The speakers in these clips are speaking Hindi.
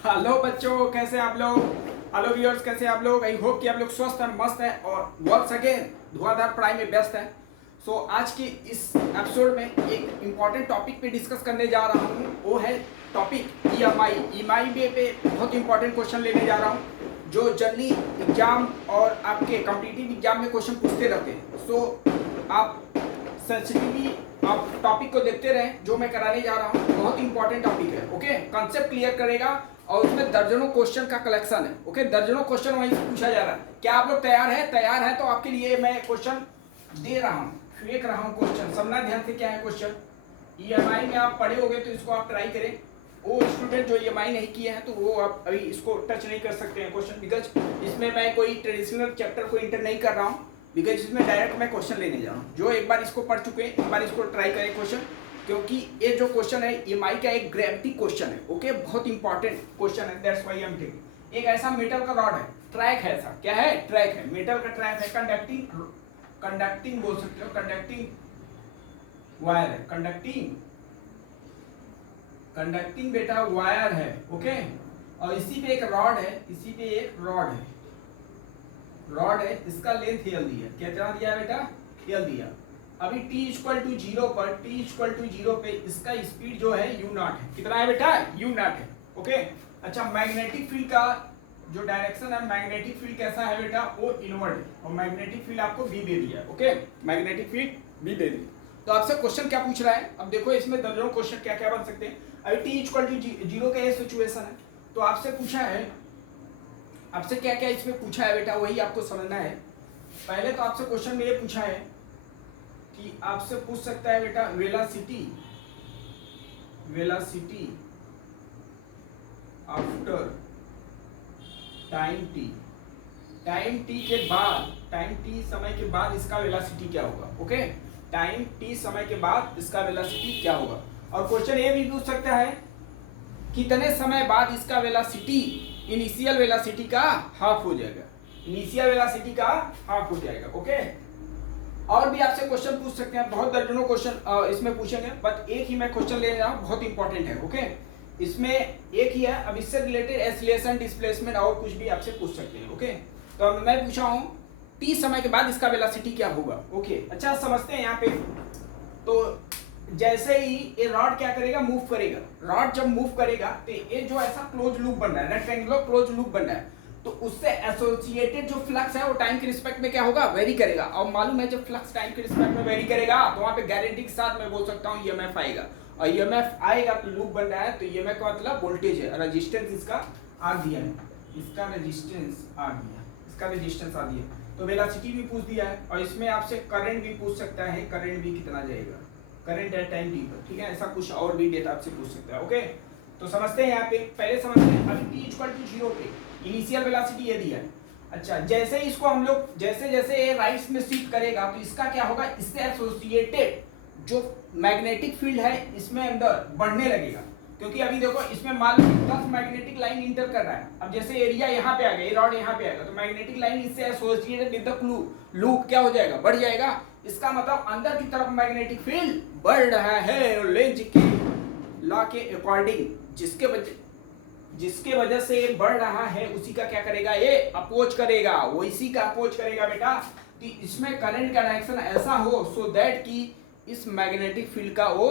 हेलो बच्चों, कैसे आप लोग। हेलो व्यूअर्स, कैसे आप लोग। आई होप कि आप लोग स्वस्थ और मस्त हैं और वंस अगेन धुआंधार पढ़ाई में व्यस्त हैं। सो आज के इस एपिसोड में एक इम्पॉर्टेंट टॉपिक पे डिस्कस करने जा रहा हूँ। वो है टॉपिक ईएमआई पे बहुत इंपॉर्टेंट क्वेश्चन लेने जा रहा हूँ जो जनरली एग्जाम और आपके कॉम्पिटिटिव एग्जाम में क्वेश्चन पूछते रहते हैं। सो आप सेंसिटिवली आप टॉपिक को देखते रहें। जो मैं कराने जा रहा हूँ बहुत इंपॉर्टेंट टॉपिक है। ओके, कंसेप्ट क्लियर करेगा और उसमें दर्जनों क्वेश्चन का कलेक्शन है। ओके, दर्जनों क्वेश्चन वहीं से पूछा जा रहा है। क्या आप लोग तैयार है? तैयार है तो आपके लिए मैं क्वेश्चन दे रहा हूँ, फेंक रहा हूँ क्वेश्चन। समझना ध्यान से क्या है क्वेश्चन। ईएमआई में आप पढ़े होगे तो इसको आप ट्राई करें। वो स्टूडेंट जो ईएमआई नहीं किए हैं तो वो आप अभी इसको टच नहीं कर सकते हैं क्वेश्चन, बिकॉज इसमें मैं कोई ट्रेडिशनल चैप्टर को इंटर नहीं कर रहा हूँ, बिकॉज इसमें डायरेक्ट मैं क्वेश्चन लेने जा रहा हूँ। जो एक बार इसको पढ़ चुके हैं एक बार इसको ट्राई करें क्वेश्चन, क्योंकि ये जो क्वेश्चन है ईएमआई का एक ग्रेविटी क्वेश्चन है। ओके, बहुत इंपॉर्टेंट क्वेश्चन है, that's why I am taking. एक ऐसा मेटल का रॉड है, ट्रैक है, ऐसा क्या है? ट्रैक है, मेटल का ट्रैक है, कंडक्टिंग बोल सकते हो, कंडक्टिंग वायर है, कंडक्टिंग बेटा वायर है। ओके, और इसी पे एक रॉड है, इसी पे एक रॉड है, इसका लेंथ एल दिया। क्या दिया बेटा? एल दिया। अभी t इक्वल टू जीरो पर, t इक्वल टू जीरो पे इसका स्पीड जो है u नॉट है। कितना है बेटा? u नॉट है। ओके, अच्छा, मैग्नेटिक फील्ड का जो डायरेक्शन है, मैग्नेटिक फील्ड कैसा है बेटा? वो इनवर्ड है, और मैग्नेटिक फील्ड आपको b दे दिया। ओके, मैग्नेटिक फील्ड b दे दी। तो आपसे क्वेश्चन क्या पूछ रहा है? अब देखो इसमें दर्जनों क्वेश्चन क्या क्या बन सकते हैं। अभी t इक्वल टू जीरो का ये सिचुएशन है, तो आपसे पूछा है, आपसे क्या क्या इसमें पूछा है बेटा, वही आपको समझना है। पहले तो आपसे क्वेश्चन में ये पूछा है कि आपसे पूछ सकता है बेटा वेलोसिटी आफ्टर टाइम टी के बाद, टाइम टी समय के बाद इसका वेलोसिटी क्या होगा। ओके, टाइम टी समय के बाद इसका वेलोसिटी क्या होगा। और क्वेश्चन ये भी पूछ सकता है कितने समय बाद इसका वेलोसिटी इनिशियल वेलोसिटी का हाफ हो जाएगा, इनिशियल वेलोसिटी का हाफ हो जाएगा। ओके, और भी आपसे क्वेश्चन पूछ सकते हैं, बहुत दर्जनों क्वेश्चन इसमें पूछेंगे, बट एक ही मैं क्वेश्चन ले रहा हूं, बहुत इंपॉर्टेंट है। ओके, इसमें एक ही है। अब इससे रिलेटेड एक्सीलरेशन, डिस्प्लेसमेंट और कुछ भी आपसे पूछ सकते हैं। ओके, तो अब मैं पूछा हूं टी समय के बाद इसका वेलोसिटी क्या होगा। ओके, अच्छा समझते हैं यहाँ पे। तो जैसे ही ये रॉड क्या करेगा? मूव करेगा। रॉड जब मूव करेगा तो ये जो ऐसा क्लोज लूप बन रहा है, रेक्टेंगुलर क्लोज लूप बन रहा है, तो उससे एसोसिएटेड जो फ्लक्स है वो टाइम के रिस्पेक्ट में क्या होगा? वेरी करेगा। और मालूम है जब फ्लक्स टाइम के रिस्पेक्ट में वेरी करेगा तो वहां पे गारंटी के साथ मैं बोल सकता हूँ ईएमएफ आएगा। और ईएमएफ आएगा तो लूप बन रहा है, तो ईएमएफ का मतलब वोल्टेज है, रेजिस्टेंस इसका आर दिया है, इसका रेजिस्टेंस आर दिया, इसका रेजिस्टेंस आर दिया। तो वेलोसिटी भी पूछ दिया है, और इसमें आपसे करंट भी पूछ सकता है, करंट भी कितना जाएगा, करंट है टाइम टी पर। ठीक है, ऐसा कुछ और भी डेटा आपसे पूछ सकता है। ओके, तो समझते हैं यहाँ पे, पहले समझते हैं। अभी टी इक्वल टू जीरो पे इनिशियल वेलोसिटी ये दिया है। अच्छा, जैसे इसको हम लोग जैसे जैसे ये राइट में शिफ्ट करेगा तो इसका क्या होगा? इससे एसोसिएटेड जो मैग्नेटिक फील्ड है इसमें अंदर बढ़ने लगेगा, क्योंकि अभी देखो इसमें मान लो 10 मैग्नेटिक लाइन इंटर कर रहा है। अब जैसे एरिया यहाँ पे आ गया, ये रॉड यहाँ पे आएगा, तो मैग्नेटिक लाइन इससे एसोसिएटेड विद द लूप क्या हो जाएगा? बढ़ जाएगा। इसका मतलब अंदर की तरफ मैग्नेटिक फील्ड बढ़ रहा है लेंज के लॉ के अकॉर्डिंग, जिसके वजह से ये बढ़ रहा है, उसी का क्या करेगा? ये अपोज करेगा, वो इसी का अपोज करेगा बेटा। कि इसमें करंट का डायरेक्शन ऐसा हो सो दैट कि इस मैग्नेटिक फील्ड का वो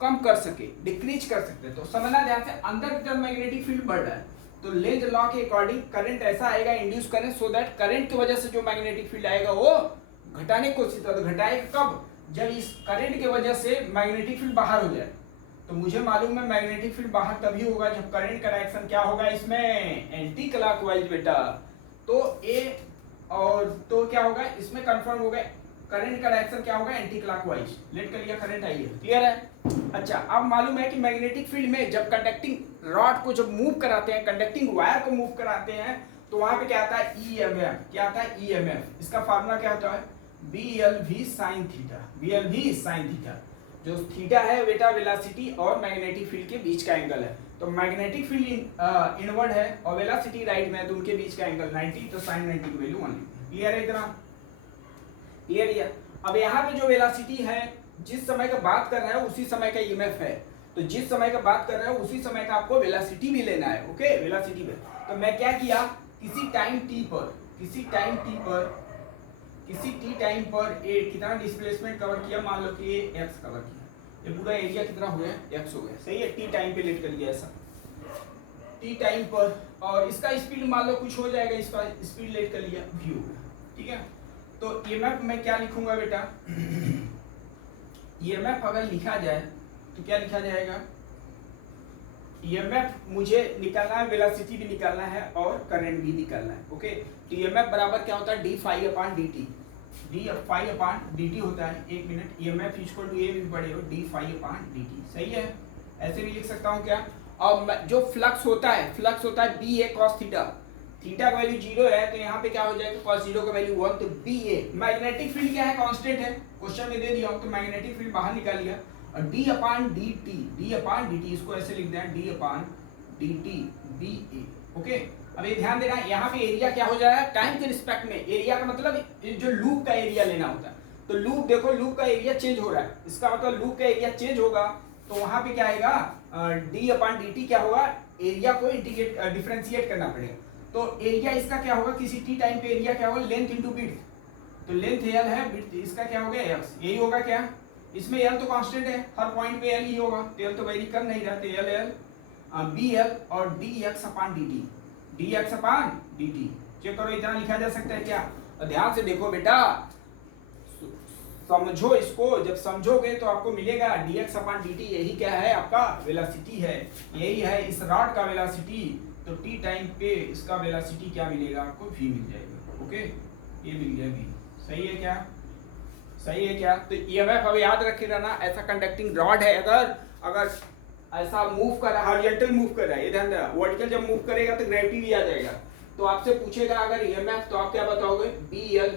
कम कर सके, डिक्रीज कर सकते। तो समझना ध्यान से, अंदर की तरफ मैग्नेटिक फील्ड बढ़ रहा है तो लेंज लॉ के अकॉर्डिंग करंट ऐसा आएगा, induce current, so that current की वजह से जो मैग्नेटिक फील्ड आएगा वो घटाने की कोशिश करेगा। तो घटाएगा कब? जब इस करंट की वजह से मैग्नेटिक फील्ड बाहर हो जाए। तो मुझे मालूम है मैग्नेटिक फील्ड बाहर तभी होगा जब करंट का डायरेक्शन क्या होगा? इसमें एंटी क्लॉकवाइज बेटा। तो ए और तो क्या होगा? इसमें कंफर्म हो गया, करंट का डायरेक्शन क्या होगा? Anti clockwise. लेट कर लिया, करंट आई है, क्लियर है। अच्छा, अब मालूम है कि मैग्नेटिक फील्ड में जब कंडक्टिंग रॉड को जब मूव कराते हैं, कंडक्टिंग वायर को मूव कराते हैं, तो वहां पे क्या आता है? ईएमएफ। क्या आता है? ईएमएफ। इसका फार्मूला क्या होता है? BLV sin theta, BLV sin theta. जो थीटा है बेटा वेलोसिटी और मैग्नेटिक फील्ड के बीच का एंगल है। तो मैग्नेटिक फील्ड इनवर्ड है और वेलोसिटी राइट में है, तो उनके बीच का एंगल 90, तो sin 90 की वैल्यू 1। क्लियर है इतना? क्लियर है। अब यहाँ पे जो वेलोसिटी है, जिस समय का बात कर रहा है उसी समय का ईएमएफ है। तो जिस समय का बात कर रहे हो उसी समय का आपको वेलोसिटी भी लेना है। ओके, वेलोसिटी में तो मैं क्या किया, किसी टाइम टी पर ए कितना डिस्प्लेसमेंट कवर किया, मान लो कि ये एक्स कवर किया, ये पूरा एरिया कितना हो गया, एक्स हो गया, सही है। टी टाइम पे लेट कर लिया ऐसा, टी टाइम पर, और इसका स्पीड मान लो कुछ हो जाएगा, इसका स्पीड लेट कर लिया, वी हो गया, ठीक है। तो ईएमएफ मैं क्या लिखूंगा बेटा, ईएमएफ अगर लिखा जाए तो क्या लिखा जाएगा, ईएमएफ मुझे निकालना है, वेलोसिटी भी निकालना है और करंट भी निकालना है। ओके, तो ईएमएफ बराबर क्या होता है, d phi upon d phi upon d होता है, एक minute, EMF equal to a भी पढ़े हो, डी फाई अपॉन डी, सही है। ऐसे भी लिख सकता हूँ क्या, और जो फ्लक्स होता है बी ए कॉस थीटा, थीटा का वैल्यू 0 है तो यहाँ पे क्या हो जाएगा, cos 0 का वैल्यू 1, तो बी ए, मैग्नेटिक फील्ड क्या है, कांस्टेंट है, क्वेश्चन में दे दिया हूँ, तो मैग्नेटिक फील्ड बाहर निकाल लिया, और डी अपॉन डी इसको ऐसे लिख दें, D upon D T B A. Okay, अब ये ध्यान देना, यहाँ पे एरिया क्या हो जाएगा, टाइम के रिस्पेक्ट में, एरिया का मतलब जो लूप का एरिया लेना होता है, तो लूप देखो, लूप का एरिया चेंज हो रहा है, इसका मतलब लूप का एरिया चेंज होगा, तो वहां पे क्या आएगा, डी अपॉन डी टी क्या होगा, एरिया को इंटीग्रेट डिफरेंशिएट करना पड़ेगा, तो एरिया इसका क्या होगा, किसी टी टाइम पे एरिया क्या होगा, लेंथ इंटू विड्थ, तो लेंथ एल है, विड्थ इसका क्या हो गया एक्स, यही होगा क्या, इसमें एल तो कांस्टेंट है, हर पॉइंट पे एल ही होगा, तो एल तो वेरी कर नहीं रहा, तो एल बी एल और d x upon d x upon D t, check करो इतना लिखा जा सकता है क्या। और ध्यान से देखो बेटा, समझो इसको, जब समझोगे तो आपको मिलेगा dx अपॉन dt, यही क्या है, आपका वेलोसिटी है, यही है इस रॉड का वेलोसिटी, तो t टाइम पे इसका वेलोसिटी क्या मिलेगा आपको, v मिल जाएगा। ओके, ये मिल गया v, सही है क्या, सही है क्या। तो ईएमएफ अब याद रखे रहना, ऐसा कंडक्टिंग रॉड है, अगर ऐसा मूव कर रहा है, हॉरिजॉन्टल मूव कर रहा है, ये ध्यान देना, वर्टिकल जब मूव करेगा तो ग्रेविटी भी आ जाएगा, तो आपसे पूछेगा अगर ईएमएफ, तो आप क्या बताओगे, बी एल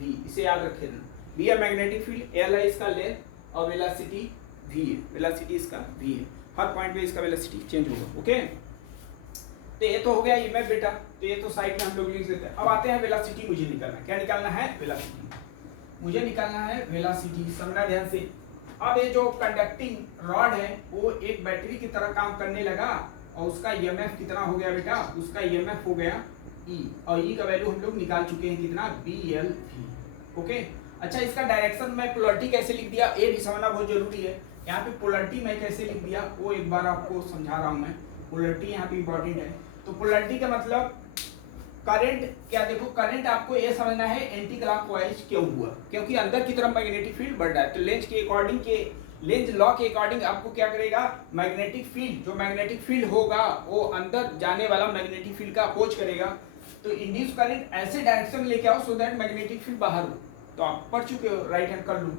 वी, इसे याद रखे रहना, बी है मैग्नेटिक फील्ड, एल है इसका लेंथ, और वेलोसिटी वी है, वेलोसिटी इसका वी है, हर पॉइंट पे इसका वेलोसिटी चेंज होगा। ओके, तो ये तो हो गया ईएमएफ बेटा, तो ये तो साइड में हम लोग लिख देते हैं। अब आते हैं वेलोसिटी, मुझे निकालना है, क्या निकालना है, वेलोसिटी, मुझे निकालना है वेलोसिटी, समझना ध्यान से। अब ये जो कंडक्टिंग रॉड है वो एक बैटरी की तरह काम करने लगा, और उसका ईएमएफ कितना हो गया बेटा, उसका ईएमएफ हो गया E, और E का वैल्यू हम लोग निकाल चुके हैं कितना, BL V। ओके, अच्छा इसका डायरेक्शन में पोलरिटी कैसे लिख दिया, ये भी समझना बहुत जरूरी है। यहाँ पे पोलरिटी मैं कैसे लिख दिया वो एक बार आपको समझा रहा हूँ मैं, पोलरिटी यहाँ पे इंपॉर्टेंट है। तो पोलरिटी का मतलब करंट, क्या देखो करंट आपको ये समझना है एंटी क्लॉकवाइज क्यों हुआ, क्योंकि अंदर की तरफ मैग्नेटिक फील्ड बढ़ रहा है, तो लेंज के अकॉर्डिंग लेंज लॉ के अकॉर्डिंग आपको क्या करेगा, मैग्नेटिक फील्ड, जो मैग्नेटिक फील्ड होगा वो अंदर जाने वाला मैग्नेटिक फील्ड का अपोज करेगा, तो इंड्यूस करंट ऐसे डायरेक्शन लेके आओ सो दैट मैग्नेटिक फील्ड बाहर हो। तो आप पढ़ चुके हो, राइट हैंड कर लूँ,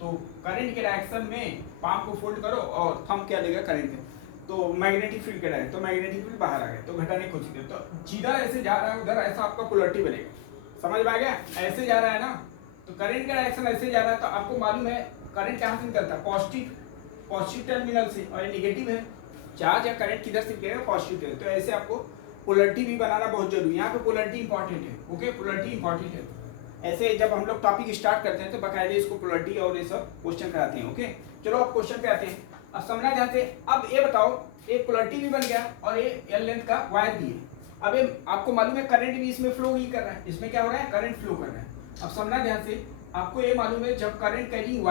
तो करंट के डायरेक्शन में पाम को फोल्ड करो और थंब क्या देगा करंट में, तो मैग्नेटिक फील्ड के डायरेक्ट, तो मैग्नेटिक फील्ड बाहर आ गया, तो घटाने की कोशिश करो, तो जिधर ऐसे जा रहा है उधर ऐसा आपका पोलरिटी बनेगा, समझ में आ गया, ऐसे जा रहा है ना, तो करंट का डायरेक्शन ऐसे जा रहा है, तो आपको मालूम है करंट कहाँ से निकलता है, पॉजिटिव टर्मिनल से, और ये निगेटिव है, चार्ज या करंट किधर से निकलेगा, पॉजिटिव, तो ऐसे आपको पोलरिटी भी बनाना बहुत जरूरी है, यहाँ पे पोलरिटी इंपॉर्टेंट है। ओके, पोलरिटी इंपॉर्टेंट है, ऐसे जब हम लोग टॉपिक स्टार्ट करते हैं तो बकायदे इसको पोलरिटी और ये सब क्वेश्चन कराते हैं। ओके, चलो अब क्वेश्चन पे आते हैं, अब समझना ध्यान से। अब ये बताओ, एक पोलरिटी भी बन गया और ये एल लेंथ का वायर भी है, अब ये आपको मालूम है करंट भी इसमें फ्लो ही कर रहा है, इसमें क्या हो रहा है, करंट फ्लो कर रहा है। अब समझना ध्यान से, आपको ये मालूम है जब करंट कैरिंग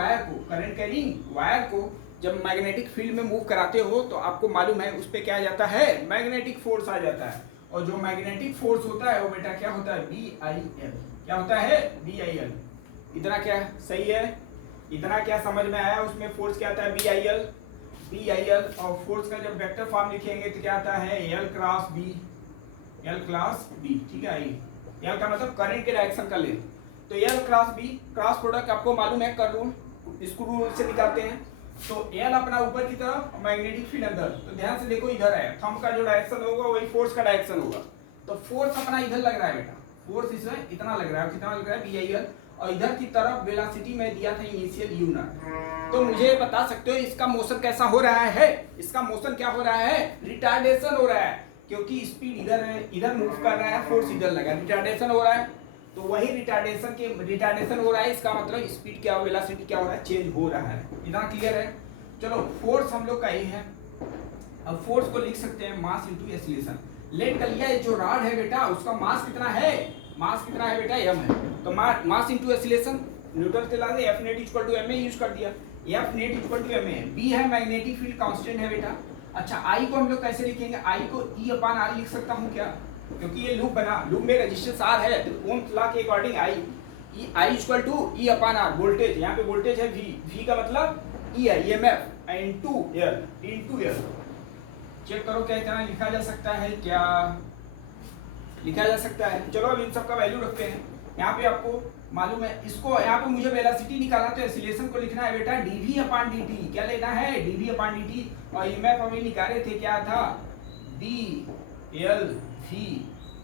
वायर को जब मैग्नेटिक फील्ड में मूव कराते हो तो आपको मालूम है उस पर क्या आ जाता है, मैग्नेटिक फोर्स आ जाता है, और जो मैग्नेटिक फोर्स होता है वो बेटा क्या होता है, BIL, क्या होता है, BIL। इतना क्या सही है, इतना क्या समझ में आया, उसमें फोर्स क्या आता है, BIL, और फोर्स का जब वेक्टर फॉर्म लिखेंगे तो क्या आता है, L क्रॉस B, ठीक है। L का मतलब करंट के डायरेक्शन का लेंथ, तो L cross B, cross product आपको मालूम है, कर रूल, स्क्रू रूल से निकालते हैं, तो L अपना ऊपर की तरफ, मैग्नेटिक फील्ड अंदर, तो ध्यान से देखो इधर है, थंब का जो डायरेक्शन होगा वही फोर्स का डायरेक्शन होगा, तो फोर्स अपना इधर लग रहा है बेटा, फोर्स इसमें इतना लग रहा है, कितना लग रहा है, BIL, और इधर की तरफ वेलोसिटी में दिया था इनिशियल U नॉट। तो मुझे बता सकते हो इसका मोशन कैसा हो रहा है, इसका मोशन क्या हो रहा है, रिटार्डेशन हो रहा है, क्योंकि स्पीड इधर है, इधर मूव कर रहा है, फोर्स इधर लगा, रिटार्डेशन हो रहा है, तो वही रिटार्डेशन हो रहा है, इसका मतलब स्पीड क्या, वेलोसिटी क्या हो रहा है, चेंज हो रहा है। इतना क्लियर है। चलो फोर्स हम लोग का ये है, अब फोर्स को लिख सकते हैं मास इंटू एक्सीलरेशन। लेट कर लिया, जो रॉड है बेटा उसका मास कितना है, मास कितना है बेटा m है, तो मास इंटू एक्सीलरेशन न्यूटन के लॉ से F net equal to ma use कर दिया, F net equal to ma, b है मैग्नेटिक फील्ड कांस्टेंट है बेटा। अच्छा I को हम लोग कैसे लिखेंगे, I को E अपॉन R लिख सकता हूँ क्या, क्योंकि ये लूप बना, लूप में रेजिस्टेंस R है तो ओम्स लॉ के according I equal to E upon R, voltage यहाँ पे वोल्टेज है V का मतलब E है EMF इनटू L, चेक करो क्या इतना लिखा जा सकता है, क्या लिखा जा सकता है। चलो अब इन सब का वैल्यू रखते हैं, यहाँ पे आपको मालूम है, इसको यहाँ पे मुझे वेलोसिटी निकालना तो एक्सीलरेशन को लिखना है बेटा dv अपॉन dt, क्या लेना है dv अपॉन dt, और EMF अभी निकाले थे क्या था d l v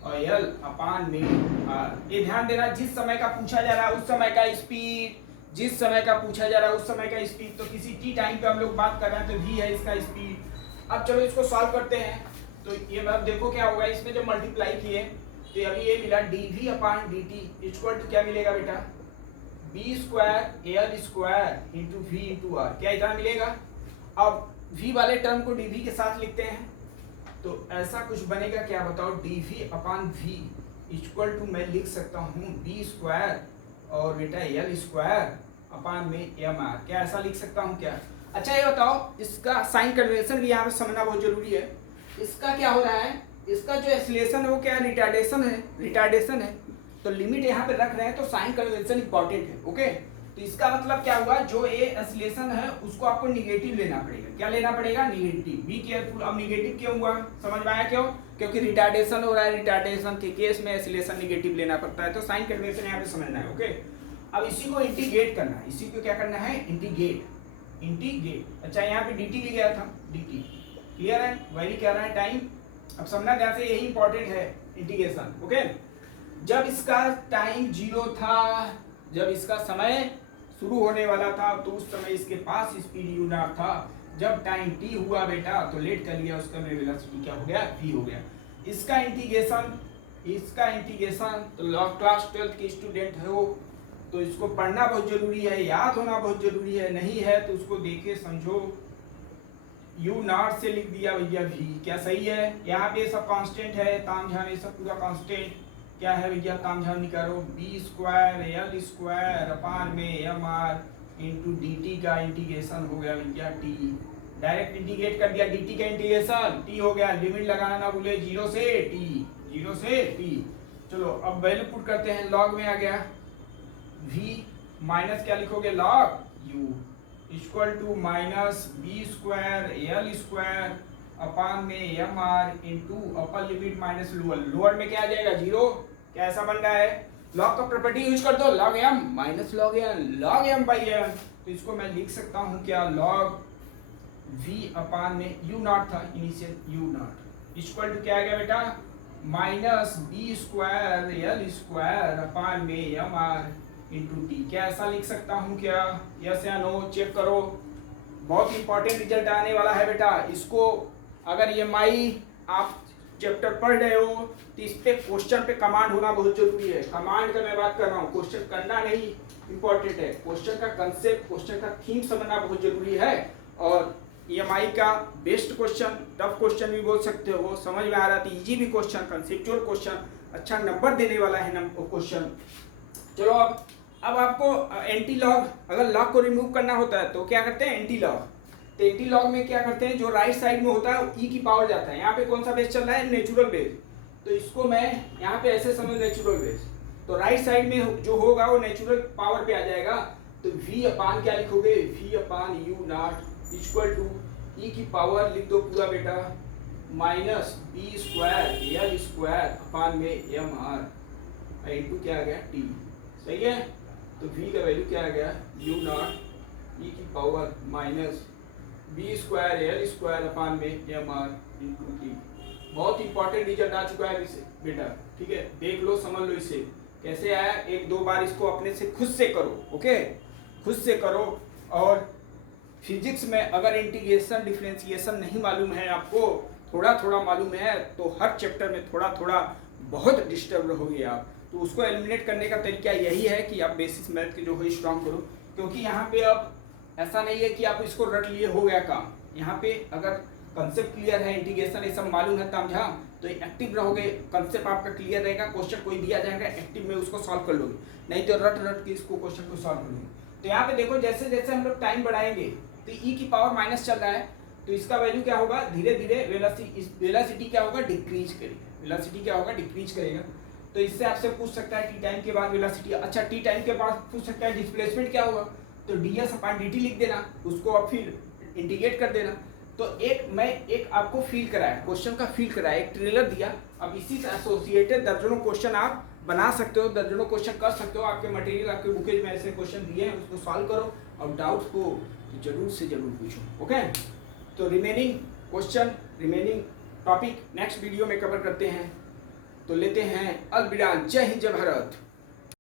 और l अपॉन में r। ये ध्यान देना जिस समय का पूछा जा रहा है उस समय का स्पीड, जिस समय का पूछा जा रहा है उस समय का स्पीड, तो किसी t टाइम पे हम लोग बात कर रहे हैं तो v है इसका स्पीड। अब चलो इसको सॉल्व करते हैं, तो ये अब देखो क्या होगा, इसमें जब मल्टीप्लाई किए तो अभी ये मिला dv upon dt equal to क्या मिलेगा बेटा b square l square into v into r, क्या इतना मिलेगा। अब v वाले टर्म को dv के साथ लिखते हैं तो ऐसा कुछ बनेगा, क्या बताओ, dv upon v equal to मैं लिख सकता हूँ b स्क्वायर और बेटा l स्क्वायर अपॉन में mr, क्या ऐसा लिख सकता हूँ क्या। अच्छा ये बताओ, इसका साइन कन्वेंशन भी यहाँ पे समझना बहुत जरूरी है। इसका क्या हो रहा है, इसका जो एक्सीलरेशन है वो क्या है, रिटार्डेशन है, तो लिमिट यहाँ पे रख रहे हैं तो साइन कन्वेंशन इंपॉर्टेंट है। ओके, तो इसका मतलब क्या हुआ, जो ये एक्सीलरेशन है उसको आपको निगेटिव लेना पड़ेगा, क्या लेना पड़ेगा, निगेटिव। Be careful. अब निगेटिव क्यों हुआ, समझ में आया क्यों, क्योंकि रिटार्डेशन हो रहा है, रिटार्डेशन के केस में एक्सीलरेशन निगेटिव लेना पड़ता है, तो साइन कन्वेंशन यहाँ पे समझना है। ओके, अब इसी को इंटीग्रेट करना है, इसी को क्या करना है, इंटीग्रेट। अच्छा यहाँ पे dt भी गया था, dt क्लियर है, वही कह रहा है टाइम। अब समझना ध्यान से, यही इंपॉर्टेंट है इंटीग्रेशन। ओके, जब इसका टाइम 0 था, जब इसका समय शुरू होने वाला था तो उस समय इसके पास स्पीड u नॉट था, जब टाइम t हुआ बेटा तो लेट कर लिया उसका में वेलोसिटी क्या हो गया, v हो गया। इसका इंटीग्रेशन तो क्लास 12 के स्टूडेंट हो तो इसको पढ़ना बहुत जरूरी है, याद होना बहुत जरूरी है, नहीं है तो उसको देखे समझो। u नॉट से लिख दिया भैया v, क्या सही है, यहाँ पे सब कांस्टेंट है, तामझाम ये सब पूरा कांस्टेंट क्या है भैया, तामझाम निकालो, b square l square upon में mr इंटू dt का इंटीग्रेशन हो गया भैया t, डायरेक्ट इंटीग्रेट कर दिया, dt का इंटीग्रेशन t हो गया, लिमिट लगाना ना भूले 0 से t। चलो अब वैल्यू पुट करते हैं, लॉग में आ गया v माइनस क्या लिखोगे, log u equal to minus b square l square upon में mr into upper limit minus lower में क्या आ जाएगा 0, क्या ऐसा बन रहा है। लॉग का प्रॉपर्टी यूज कर दो, log m minus log m by m, तो इसको मैं लिख सकता हूँ क्या, log v अपॉन में u नॉट था initial, u naught equal to क्या आ गया बेटा, minus b square l square upon में mr इंटू टी, क्या ऐसा लिख सकता हूँ क्या, यस या नो, चेक करो। बहुत इंपॉर्टेंट रिजल्ट आने वाला है बेटा, इसको अगर EMI आप चैप्टर पढ़ रहे हो तो इस पे क्वेश्चन पे कमांड होना बहुत जरूरी है। कमांड का मैं बात कर रहा हूँ, क्वेश्चन करना नहीं इंपॉर्टेंट है, क्वेश्चन का कंसेप्ट, क्वेश्चन का थीम समझना बहुत जरूरी है। और EMI का बेस्ट क्वेश्चन, टफ क्वेश्चन भी बोल सकते हो, समझ में आ रहा था, इजी भी क्वेश्चन, कंसेप्चुअल क्वेश्चन, अच्छा नंबर देने वाला है क्वेश्चन। चलो अब आपको एंटी लॉग, अगर लॉग को रिमूव करना होता है तो क्या करते हैं, एंटी लॉग। तो एंटी लॉग में क्या करते हैं, जो राइट साइड में होता है e की पावर जाता है, यहाँ पे कौन सा बेस चल रहा है, नेचुरल बेस, तो इसको मैं यहाँ पे ऐसे समझ, नेचुरल बेस, तो राइट साइड में जो होगा वो नेचुरल पावर पे आ जाएगा, तो v अपान क्या लिखोगे, v upon u naught equal to e की पावर लिख दो पूरा बेटा, minus b square l square upon में mr इंटू क्या आ गया t, सही है। तो v का वैल्यू क्या आ गया, u नॉट e की power minus b square l square upon में mr इंटू टी। बहुत इंपॉर्टेंट रिजल्ट आ चुका है इसे बेटा, ठीक है, देख लो समझ लो इसे कैसे आया, एक दो बार इसको अपने से खुद से करो। ओके, खुद से करो। और फिजिक्स में अगर इंटीग्रेशन डिफरेंशिएशन नहीं मालूम है आपको, थोड़ा थोड़ा मालूम है, तो हर चैप्टर में थोड़ा थोड़ा बहुत डिस्टर्ब रहोगे आप, तो उसको एलिमिनेट करने का तरीका यही है कि आप बेसिस मैथ के जो है स्ट्रॉन्ग करो, क्योंकि यहाँ पे अब ऐसा नहीं है कि आप इसको रट लिए हो गया काम। यहाँ पे अगर कंसेप्ट क्लियर है, इंटीग्रेशन ये सब मालूम है तामझा, तो एक्टिव रहोगे, कंसेप्ट आपका क्लियर रहेगा, क्वेश्चन कोई दिया जाएगा एक्टिव में उसको सॉल्व कर लोगे, नहीं तो रट रट के इसको क्वेश्चन को सॉल्व कर लोगे। तो यहाँ पे देखो जैसे जैसे हम लोग टाइम बढ़ाएंगे तो ई की पावर माइनस चल रहा है, तो इसका वैल्यू क्या होगा, धीरे धीरे वेलोसिटी क्या होगा, डिक्रीज करेगा। वेलोसिटी क्या होगा, डिक्रीज करेगा। तो इससे आपसे पूछ सकता है टी टाइम के बाद वेलोसिटी, अच्छा टी टाइम के बाद पूछ सकता है डिस्प्लेसमेंट क्या होगा, तो ds/dt लिख देना, उसको अब फिर इंटीग्रेट कर देना। तो एक आपको फील कराया, क्वेश्चन का फील कराया, एक ट्रेलर दिया। अब इसी से एसोसिएटेड दर्जनों क्वेश्चन आप बना सकते हो, दर्जनों क्वेश्चन कर सकते हो। आपके मटेरियल, आपके बुकेज में ऐसे क्वेश्चन दिए हैं, उसको सॉल्व करो और डाउट्स को जरूर से जरूर पूछो। ओके, तो remaining question, remaining topic next video में कवर करते हैं। तो लेते हैं अलविदा, जय हिंद, जय भारत।